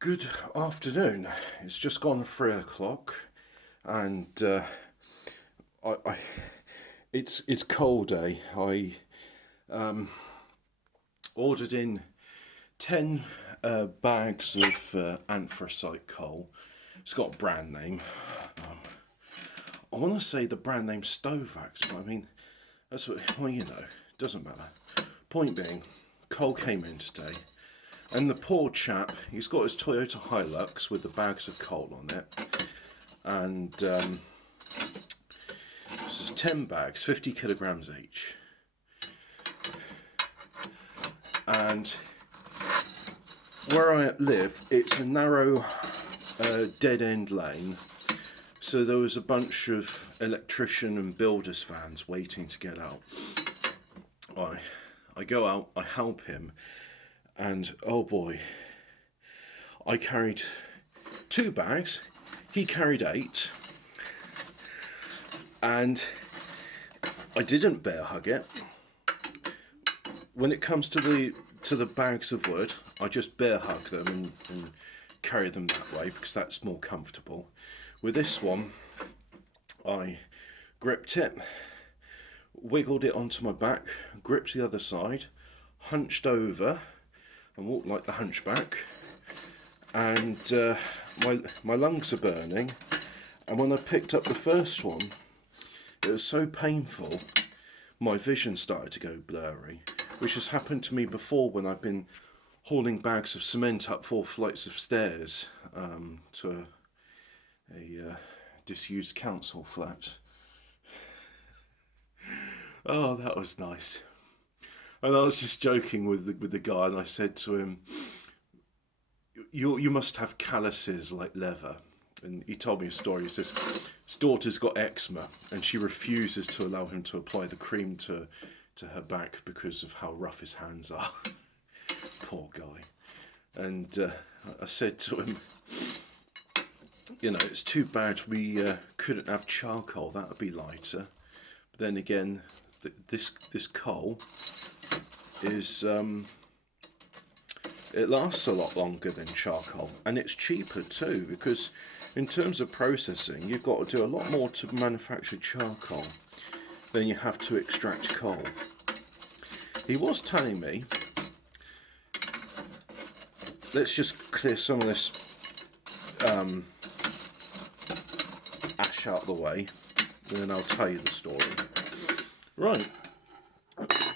Good afternoon. It's just gone 3 o'clock, and I it's cold day. I ordered in 10 bags of anthracite coal. It's got a brand name. I want to say the brand name Stovax, but I mean that's what. Well, doesn't matter. Point being, coal came in today. And the poor chap, he's got his Toyota Hilux with the bags of coal on it. And this is 10 bags, 50 kilograms each. And where I live, it's a narrow dead-end lane. So there was a bunch of electrician and builders vans waiting to get out. I go out, I help him. And oh boy, I carried 2 bags, he carried 8, and I didn't bear hug it. When it comes to the bags of wood, I just bear hug them and carry them that way because that's more comfortable. With this one, I gripped it, wiggled it onto my back, gripped the other side, hunched over, and walked like the hunchback, and my lungs are burning. And when I picked up the first one, it was so painful, my vision started to go blurry, which has happened to me before when I've been hauling bags of cement up 4 flights of stairs to a disused council flat. Oh, that was nice. And I was just joking with the guy, and I said to him, "You must have calluses like leather." And he told me a story. He says his daughter's got eczema, and she refuses to allow him to apply the cream to her back because of how rough his hands are. Poor guy. And I said to him, it's too bad we couldn't have charcoal. That would be lighter. But then again, this coal is it lasts a lot longer than charcoal, and it's cheaper too, because in terms of processing you've got to do a lot more to manufacture charcoal than you have to extract coal. He was telling me, let's just clear some of this ash out of the way, and then I'll tell you the story. Right.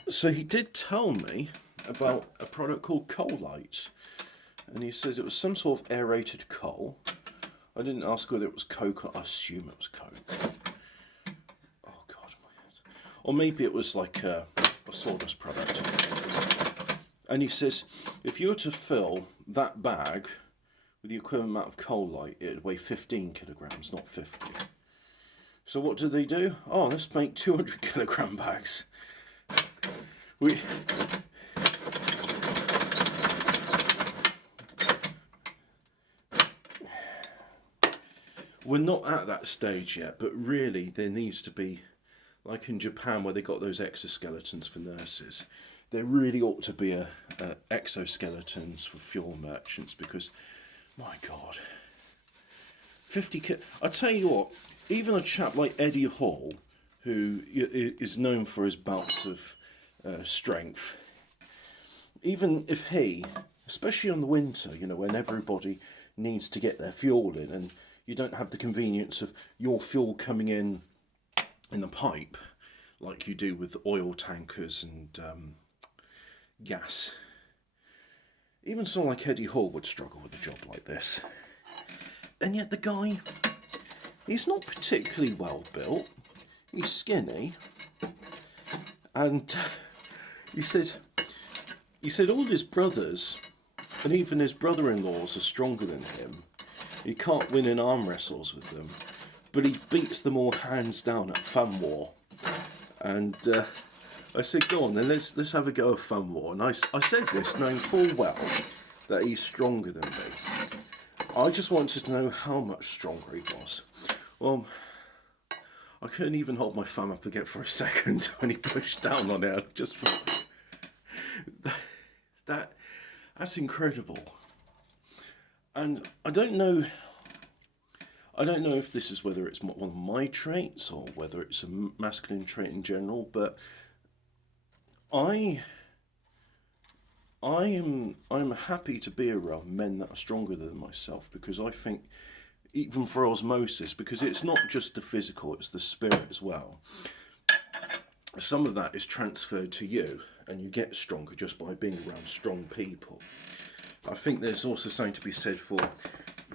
So he did tell me about a product called Coalite, and he says it was some sort of aerated coal. I didn't ask whether it was coke. I assume it was coke. Oh God, my head. Or maybe it was like a sawdust product. And he says if you were to fill that bag with the equivalent amount of Coalite, it would weigh 15 kilograms, not 50. So what do they do? Oh, let's make 200 kilogram bags. We're not at that stage yet, but really there needs to be, like in Japan where they got those exoskeletons for nurses, there really ought to be a exoskeletons for fuel merchants, because my God, 50 I tell you what, even a chap like Eddie Hall, who is known for his bouts of strength, even if he, especially in the winter, when everybody needs to get their fuel in, and you don't have the convenience of your fuel coming in the pipe like you do with oil tankers and gas, even someone like Eddie Hall would struggle with a job like this. And yet the guy, he's not particularly well built, he's skinny, and he said all his brothers and even his brother-in-laws are stronger than him. He can't win in arm wrestles with them, but he beats them all hands down at Fun War. And I said, go on then, let's have a go of Fun War. And I said this knowing full well that he's stronger than me. I just wanted to know how much stronger he was. Well, I couldn't even hold my thumb up again for a second when he pushed down on it. That's incredible. And I don't know. I don't know if this is whether it's one of my traits or whether it's a masculine trait in general, but I I'm happy to be around men that are stronger than myself, because I think, even for osmosis, because it's not just the physical, it's the spirit as well. Some of that is transferred to you, and you get stronger just by being around strong people. I think there's also something to be said for,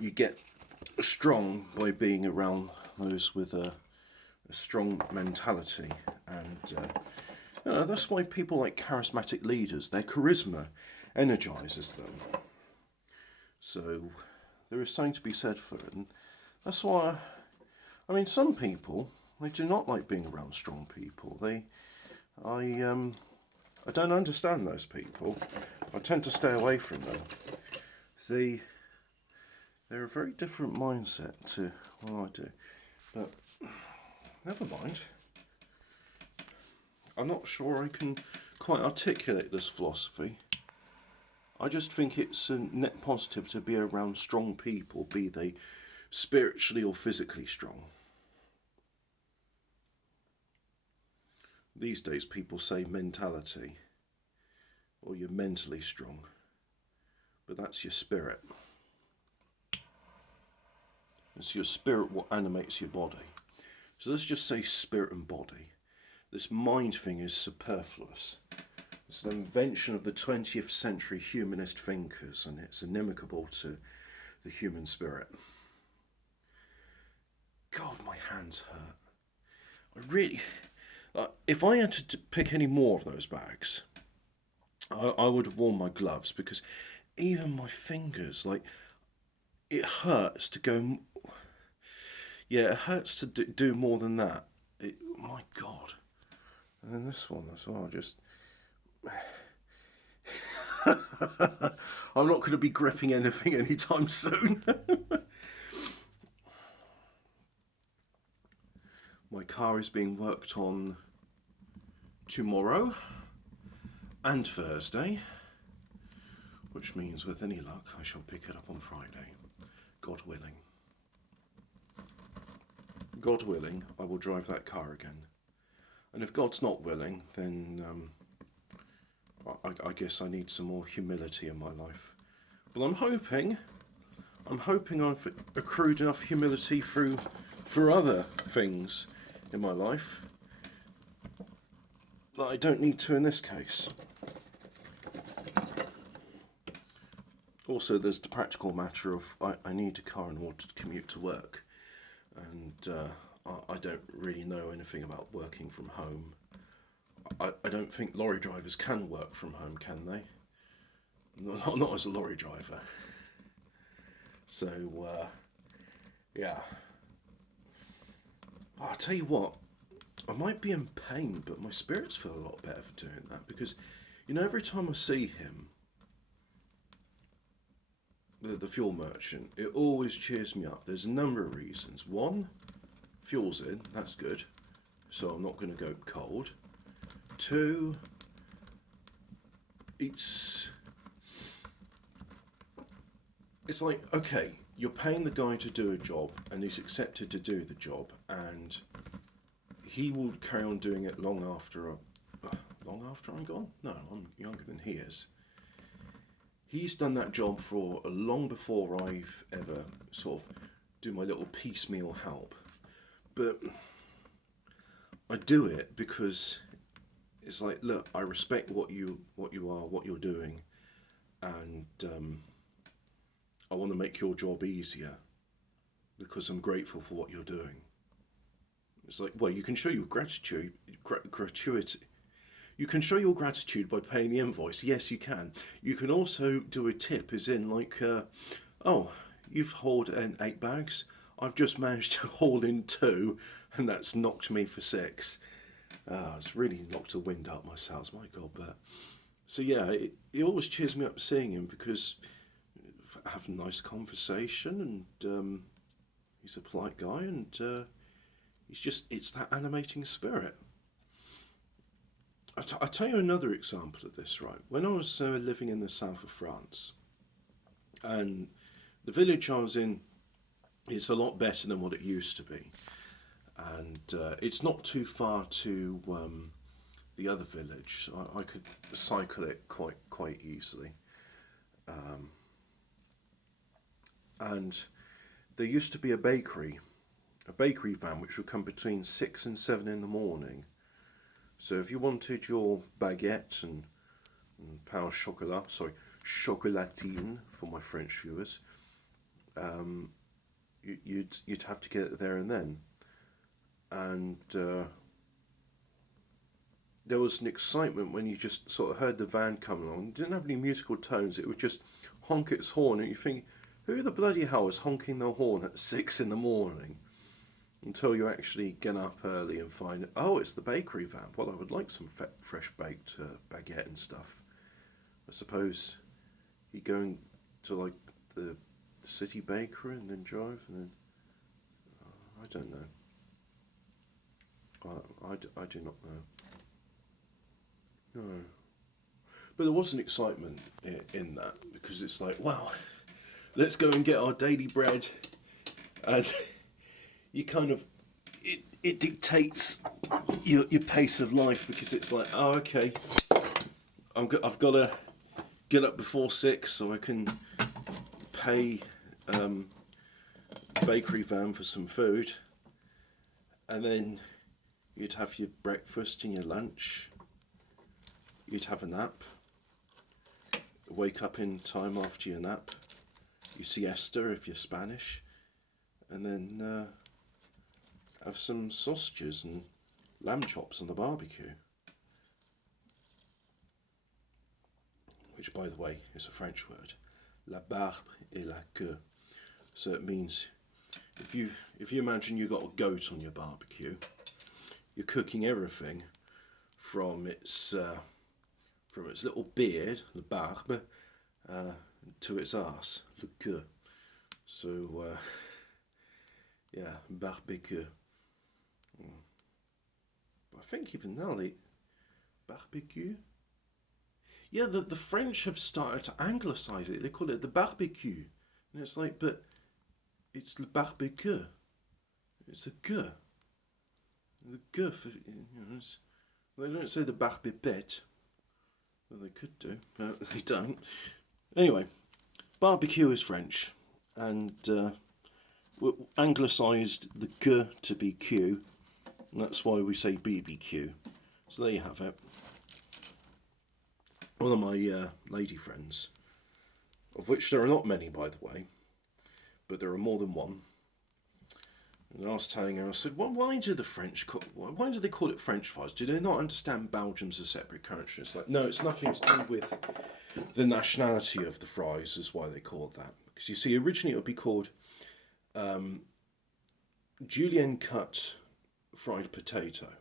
you get strong by being around those with a strong mentality, and that's why people like charismatic leaders, their charisma energizes them. So there is something to be said for it, and that's why. I mean, some people, they do not like being around strong people. I don't understand those people. I tend to stay away from them. They're a very different mindset to what I do. But never mind. I'm not sure I can quite articulate this philosophy. I just think it's a net positive to be around strong people, be they spiritually or physically strong. These days people say mentality, or you're mentally strong, but that's your spirit. It's your spirit what animates your body. So let's just say spirit and body. This mind thing is superfluous. It's an invention of the 20th century humanist thinkers, and it's inimical to the human spirit. God, my hands hurt. I really... if I had to pick any more of those bags, I would have worn my gloves, because even my fingers, like, it hurts to go... Yeah, it hurts to do more than that. My God. And then this one as well, just... I'm not going to be gripping anything anytime soon. My car is being worked on tomorrow and Thursday, which means with any luck I shall pick it up on Friday, God willing. God willing, I will drive that car again. And if God's not willing, then I guess I need some more humility in my life. But I'm hoping I've accrued enough humility for other things in my life that I don't need to in this case. Also, there's the practical matter of I need a car in order to commute to work, and I don't really know anything about working from home. I don't think lorry drivers can work from home, can they? Not as a lorry driver. So, yeah. I'll tell you what, I might be in pain, but my spirits feel a lot better for doing that, because, every time I see him, the fuel merchant, it always cheers me up. There's a number of reasons. One, fuel's in, that's good, so I'm not going to go cold. Two, it's like, okay, you're paying the guy to do a job, and he's accepted to do the job, and he will carry on doing it long after I'm gone? No, I'm younger than he is. He's done that job for long before I've ever sort of do my little piecemeal help. But I do it because it's like, look, I respect what you are, what you're doing, and I want to make your job easier because I'm grateful for what you're doing. It's like, well, you can show your gratitude, gratuity. You can show your gratitude by paying the invoice. Yes, you can. You can also do a tip, as in like, oh, you've hauled in 8 bags. I've just managed to haul in 2, and that's knocked me for 6. It's really knocked the wind out my sails, my God. But so yeah, it always cheers me up seeing him, because I have a nice conversation, and he's a polite guy, and it's that animating spirit. I'll tell you another example of this, right? When I was living in the south of France, and The village I was in is a lot better than what it used to be, and it's not too far to the other village. So I could cycle it quite easily, and there used to be a bakery van which would come between 6 and 7 in the morning. So if you wanted your baguette and pain au chocolat, sorry, chocolatine for my French viewers, you'd have to get it there and then. And there was an excitement when you just sort of heard the van coming along. It didn't have any musical tones. It would just honk its horn, and you think, who the bloody hell is honking their horn at 6 in the morning? Until you actually get up early and find, oh, it's the bakery van. Well, I would like some fresh baked baguette and stuff. I suppose you go to like the city bakery and then drive, and then I don't know. I do not know. No. But there was an excitement in that, because it's like, wow, let's go and get our daily bread. And you kind of, it dictates your pace of life, because it's like, oh, okay, I've got to get up before 6 so I can pay bakery van for some food. And then you'd have your breakfast and your lunch. You'd have a nap. Wake up in time after your nap. You siesta if you're Spanish. And then have some sausages and lamb chops on the barbecue. Which, by the way, is a French word. La barbe et la queue. So it means, if you imagine you got a goat on your barbecue, you're cooking everything from its little beard, the barbe, to its arse, le queue. So yeah, barbecue. I think even now they barbecue. Yeah, the French have started to anglicise it. They call it the barbecue, and it's like, but it's le barbecue. It's a gueux. The gueux, for, they don't say the barbipette. Well, they could do, but they don't. Anyway, barbecue is French, and anglicised the gueux to be Q, and that's why we say BBQ. So there you have it. One of my lady friends, of which there are not many, by the way, but there are more than one. And I was telling her, I said, well, why do they call it French fries? Do they not understand Belgium's a separate country? It's like, no, it's nothing to do with the nationality of the fries, is why they call it that. Because you see, originally it would be called julienne cut fried potato.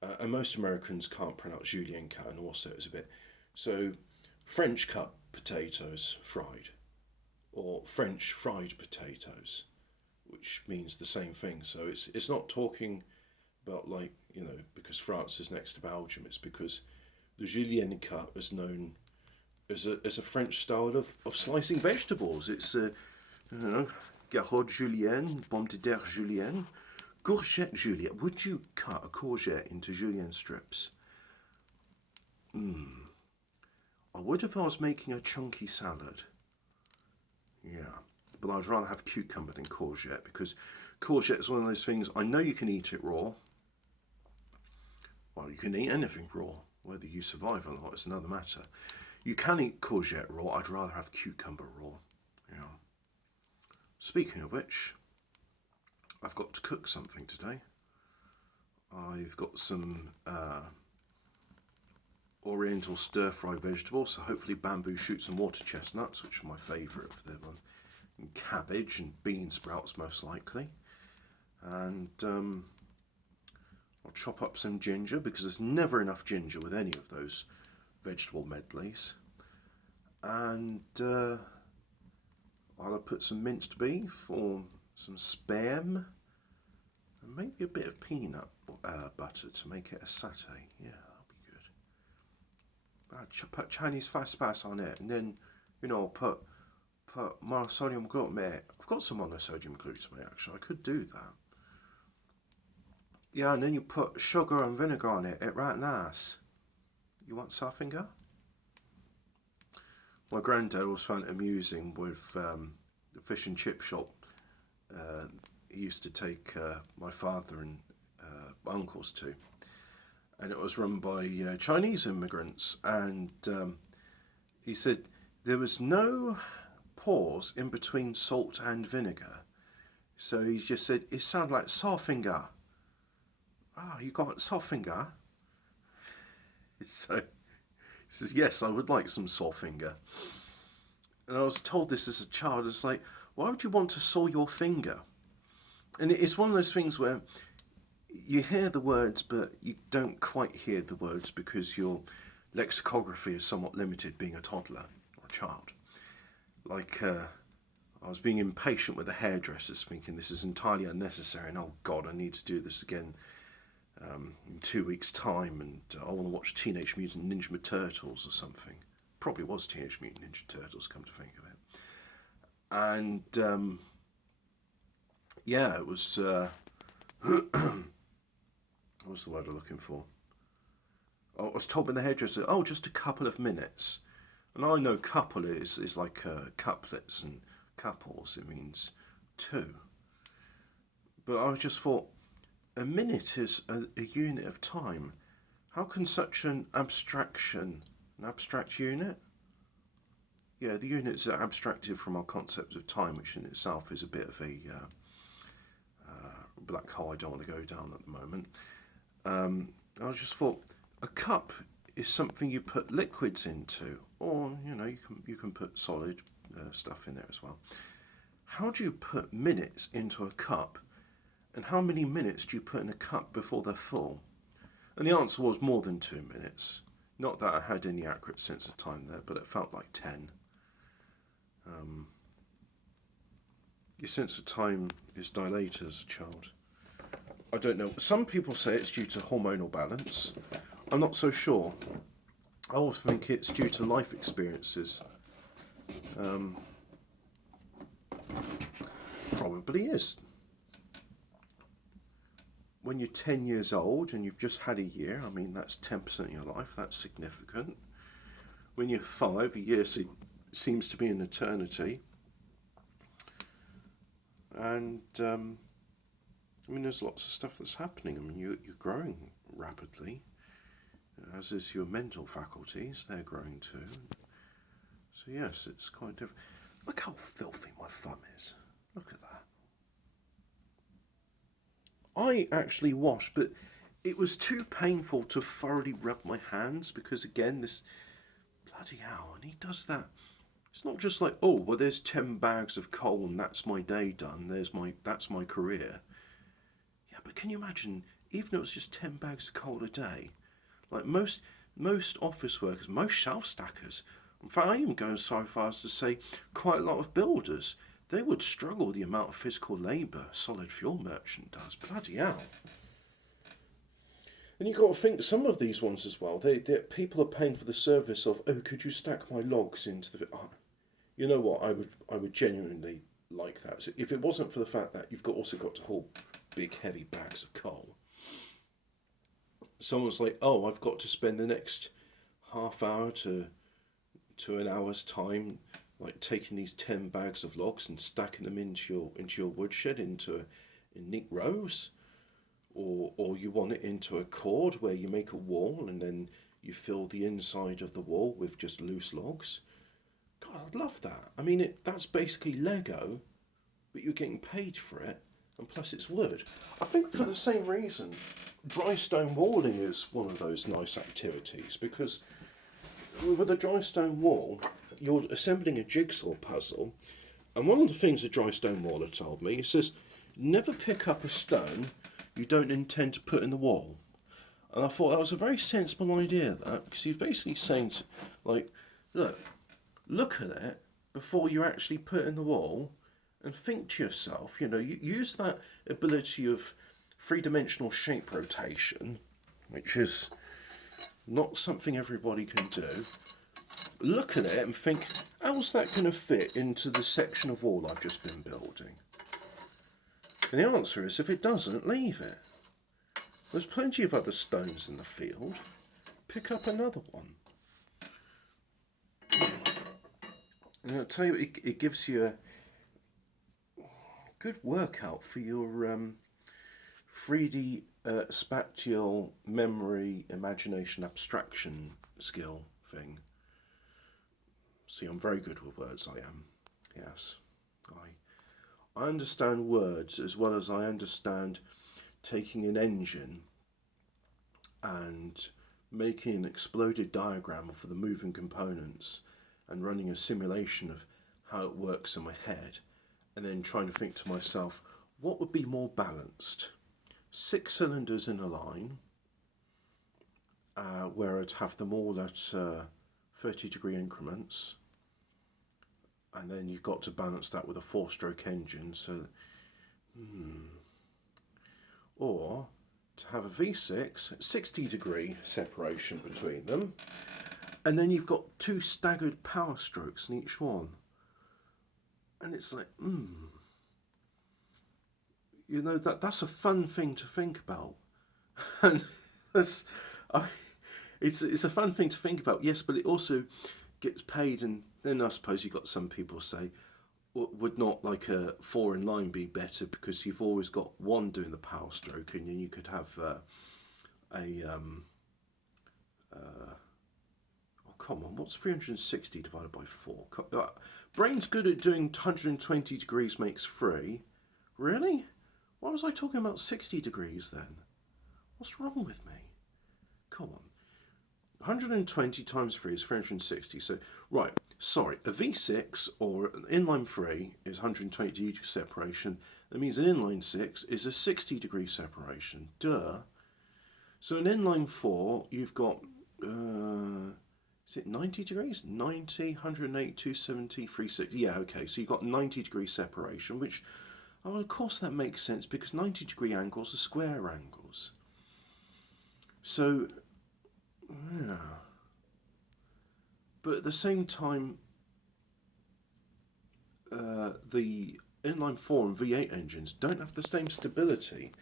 And most Americans can't pronounce julienne cut, and also it's a bit... So, French cut potatoes fried, or French fried potatoes, which means the same thing. So it's not talking about, like, because France is next to Belgium. It's because the julienne cut is known as a French style of slicing vegetables. It's carotte julienne, pomme de terre julienne, courgette julienne. Would you cut a courgette into julienne strips? I would if I was making a chunky salad. Yeah, but I'd rather have cucumber than courgette, because courgette is one of those things, I know you can eat it raw. Well, you can eat anything raw. Whether you survive or not is another matter. You can eat courgette raw. I'd rather have cucumber raw. Yeah. Speaking of which, I've got to cook something today. I've got some oriental stir-fried vegetables, so hopefully bamboo shoots and water chestnuts, which are my favourite of them, and cabbage and bean sprouts most likely. And I'll chop up some ginger, because there's never enough ginger with any of those vegetable medleys. And I'll put some minced beef or some spam, and maybe a bit of peanut butter to make it a satay. Yeah, that'll be good. I'll put Chinese fast spice on it, and then I'll put put monosodium glutamate. I've got some monosodium glutamate actually. I could do that. Yeah, and then you put sugar and vinegar on it. It right nice. You want Sarfinger? My granddad always found it amusing with the fish and chip shop. He used to take my father and uncles to, and it was run by Chinese immigrants. And he said there was no pause in between salt and vinegar. So he just said, it sounded like Sarfinger. Ah, you got Sarfinger? So he says, yes, I would like some Sarfinger. And I was told this as a child. It's like, why would you want to saw your finger? And it's one of those things where you hear the words, but you don't quite hear the words because your lexicography is somewhat limited being a toddler or a child. Like, I was being impatient with the hairdressers, thinking this is entirely unnecessary, and oh God, I need to do this again in 2 weeks' time, and I want to watch Teenage Mutant Ninja Turtles or something. Probably was Teenage Mutant Ninja Turtles, come to think of it. And yeah, it was. What's the word I'm looking for? I was told by the hairdresser, oh, just a couple of minutes. And I know couple is like couplets and couples, it means two. But I just thought, a minute is a unit of time. How can such an abstract unit? Yeah, the units are abstracted from our concept of time, which in itself is a bit of a black hole I don't want to go down at the moment. I just thought, a cup is something you put liquids into, or you can put solid stuff in there as well. How do you put minutes into a cup? And how many minutes do you put in a cup before they're full? And the answer was more than 2 minutes. Not that I had any accurate sense of time there, but it felt like 10. Your sense of time is dilated as a child. I don't know. Some people say it's due to hormonal balance. I'm not so sure. I always think it's due to life experiences. Probably is. When you're 10 years old and you've just had a year, I mean, that's 10% of your life, that's significant. When you're 5, a year seems to be an eternity. And, I mean, there's lots of stuff that's happening. I mean, you're growing rapidly, as is your mental faculties, they're growing too. So yes, it's quite different. Look how filthy my thumb is. Look at that. I actually washed, but it was too painful to thoroughly rub my hands because, again, this bloody hell, and he does that. It's not just like, oh, well, there's 10 bags of coal and that's my day done. That's my career. Yeah, but can you imagine, even if it was just 10 bags of coal a day, like most office workers, most shelf stackers, in fact, I even go so far as to say quite a lot of builders, they would struggle with the amount of physical labour a solid fuel merchant does. Bloody hell. And you've got to think, some of these ones as well, people are paying for the service of, oh, could you stack my logs into the... Oh, you know what, I would genuinely like that. So if it wasn't for the fact that you've also got to haul big, heavy bags of coal, someone's like, oh, I've got to spend the next half hour to an hour's time like taking these 10 bags of logs and stacking them into your woodshed in neat rows, or you want it into a cord where you make a wall and then you fill the inside of the wall with just loose logs. God, I'd love that. I mean, that's basically Lego, but you're getting paid for it, and plus it's wood. I think for the same reason, dry stone walling is one of those nice activities, because with a dry stone wall, you're assembling a jigsaw puzzle, and one of the things a dry stone waller told me, he says, never pick up a stone you don't intend to put in the wall. And I thought that was a very sensible idea, that, because he's basically saying, like, look at it before you actually put it in the wall, and think to yourself, you use that ability of three-dimensional shape rotation, which is not something everybody can do. look at it and think, how's that going to fit into the section of wall I've just been building? And the answer is, if it doesn't, leave it. There's plenty of other stones in the field. Pick up another one. And I'll tell you, it gives you a good workout for your 3D spatial memory, imagination, abstraction skill thing. See, I'm very good with words, I am. Yes. I understand words as well as I understand taking an engine and making an exploded diagram for the moving components and running a simulation of how it works in my head, and then trying to think to myself, what would be more balanced? 6 cylinders in a line, where I'd have them all at 30-degree increments, and then you've got to balance that with a 4-stroke engine. So, or to have a V6, 60-degree separation between them, and then you've got 2 staggered power strokes in each one. And it's like, you know, that's a fun thing to think about. And it's a fun thing to think about, yes, but it also gets paid. And then I suppose you've got some people say, would not like a 4 in line be better, because you've always got one doing the power stroke, and then you could have come on, what's 360 divided by 4? Brain's good at doing 120 degrees makes 3. Really? Why was I talking about 60 degrees then? What's wrong with me? Come on. 120 times 3 is 360. So, right, sorry, a V6 or an inline 3 is 120 degree separation. That means an inline 6 is a 60 degree separation. Duh. So an inline 4, you've got, is it 90 degrees? 90, 108, 270, 360. Yeah, okay, so you've got 90 degree separation, which, oh, of course that makes sense, because 90 degree angles are square angles. So, yeah. But at the same time, the inline 4 and V8 engines don't have the same stability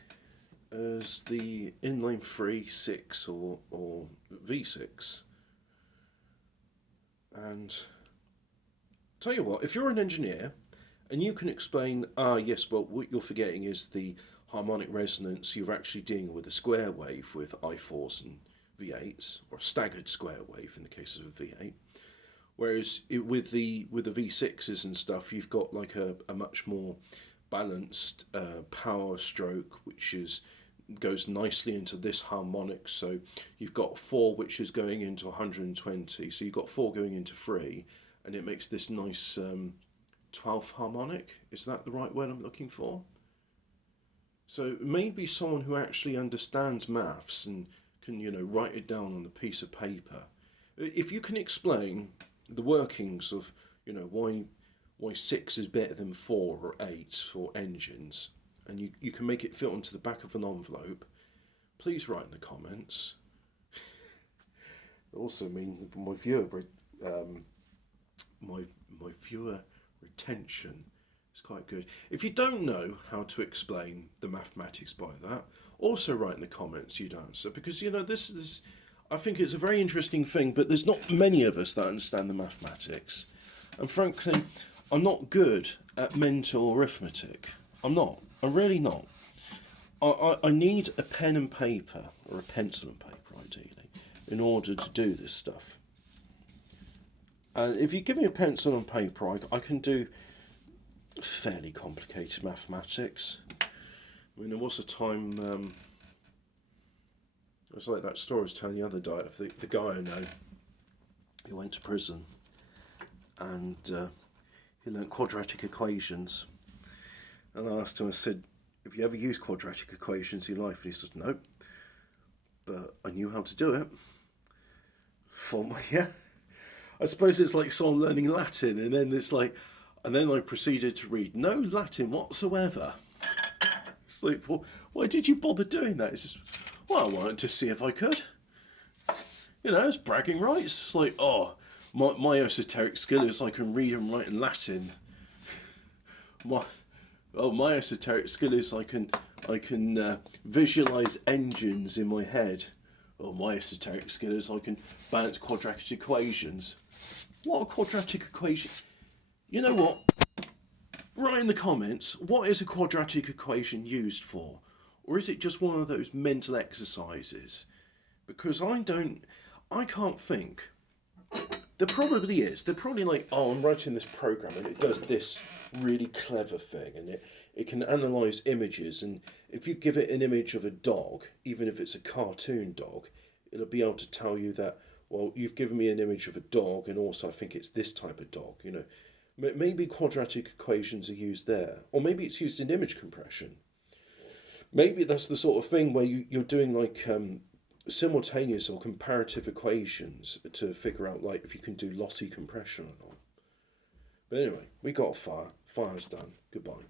as the inline 3, 6 or V6. And tell you what, if you're an engineer and you can explain, yes, well, what you're forgetting is the harmonic resonance, you're actually dealing with a square wave with I4s and V8s, or a staggered square wave in the case of a V8. Whereas with the V6s and stuff, you've got like a much more balanced power stroke, which goes nicely into this harmonic. So you've got 4 which is going into 120, so you've got 4 going into 3, and it makes this nice 12th harmonic. Is that the right word I'm looking for? So maybe someone who actually understands maths and can, you know, write it down on a piece of paper. If you can explain the workings of, you know, why 6 is better than 4 or 8 for engines, and you can make it fit onto the back of an envelope, please write in the comments. Also mean my viewer my viewer retention is quite good. If you don't know how to explain the mathematics by that, also write in the comments you'd answer, because, you know, this is, I think it's a very interesting thing, but there's not many of us that understand the mathematics. And frankly, I'm not good at mental arithmetic. I'm really not. I need a pen and paper, or a pencil and paper ideally, in order to do this stuff. And if you give me a pencil and paper, I can do fairly complicated mathematics. I mean, there was a time, it was like that story I was telling the other day of the guy I know who went to prison, and he learnt quadratic equations. And I asked him, I said, have you ever used quadratic equations in your life? And he said, no, but I knew how to do it. For my, yeah. I suppose it's like someone learning Latin, and then it's like, and then I proceeded to read no Latin whatsoever. It's like, well, why did you bother doing that? It's just, well, I wanted to see if I could. You know, it's bragging rights. It's like, oh, my esoteric skill is I can read and write in Latin. My esoteric skill is I can visualize engines in my head. Oh, my esoteric skill is I can balance quadratic equations. What a quadratic equation! You know what? Write in the comments, what is a quadratic equation used for? Or is it just one of those mental exercises? Because I can't think. There probably is. They're probably like, oh, I'm writing this program and it does this really clever thing, and it can analyse images, and if you give it an image of a dog, even if it's a cartoon dog, it'll be able to tell you that, well, you've given me an image of a dog, and also I think it's this type of dog, you know. Maybe quadratic equations are used there, or maybe it's used in image compression. Maybe that's the sort of thing where you're doing like simultaneous or comparative equations to figure out like if you can do lossy compression or not. But anyway, we got a fire. Fire's done. Goodbye.